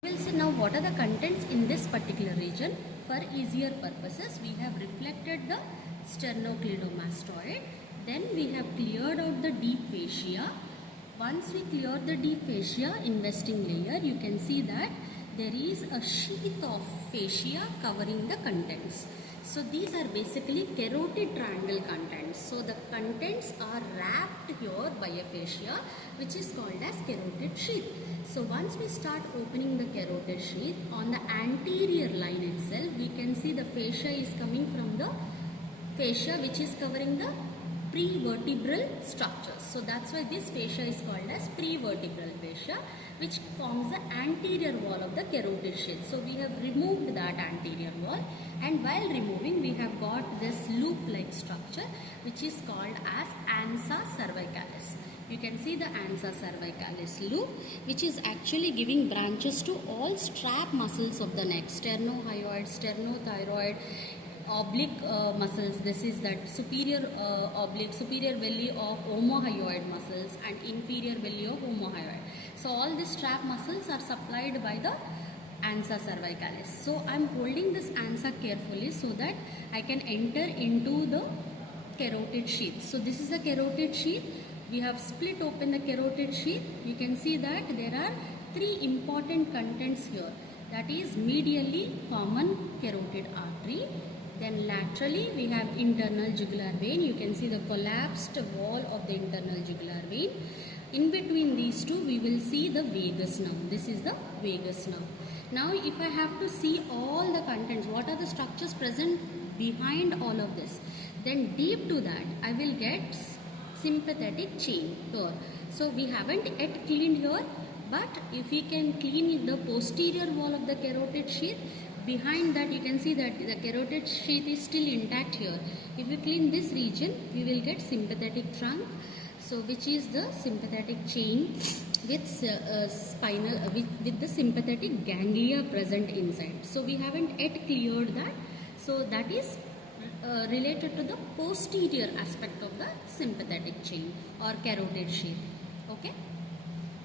We will see now what are the contents in this particular region. For easier purposes, we have reflected the sternocleidomastoid. Then we have cleared out the deep fascia. Once we clear the deep fascia investing layer, you can see that there is a sheath of fascia covering the contents. So these are basically carotid triangle contents. So the contents are wrapped here by a fascia which is called as carotid sheath. So once we start opening the carotid sheath, on the anterior line itself we can see the fascia is coming from the fascia which is covering the prevertebral structures. So that's why this fascia is called as prevertebral fascia, which forms the anterior wall of the carotid sheath. So we have removed that anterior wall, and while removing we have got this loop-like structure which is called as ansa cervicalis. You can see the ansa cervicalis loop, which is actually giving branches to all strap muscles of the neck, sternohyoid, sternothyroid, oblique muscles. This is that superior oblique, superior belly of omohyoid muscles and inferior belly of omohyoid. So all these strap muscles are supplied by the ansa cervicalis. So I am holding this ansa carefully so that I can enter into the carotid sheath. So this is the carotid sheath. We have split open the carotid sheath. You can see that there are three important contents here. That is medially common carotid artery. Then laterally we have internal jugular vein. You can see the collapsed wall of the internal jugular vein. In between these two we will see the vagus nerve. This is the vagus nerve. Now if I have to see all the contents, what are the structures present behind all of this, then deep to that I will get sympathetic chain here. So we haven't yet cleaned here, but if we can clean the posterior wall of the carotid sheath, behind that you can see that the carotid sheath is still intact here. If we clean this region, we will get sympathetic trunk, so which is the sympathetic chain with spinal with the sympathetic ganglia present inside. So we haven't yet cleared that. So that is related to the posterior aspect of the sympathetic chain or carotid sheath. Okay.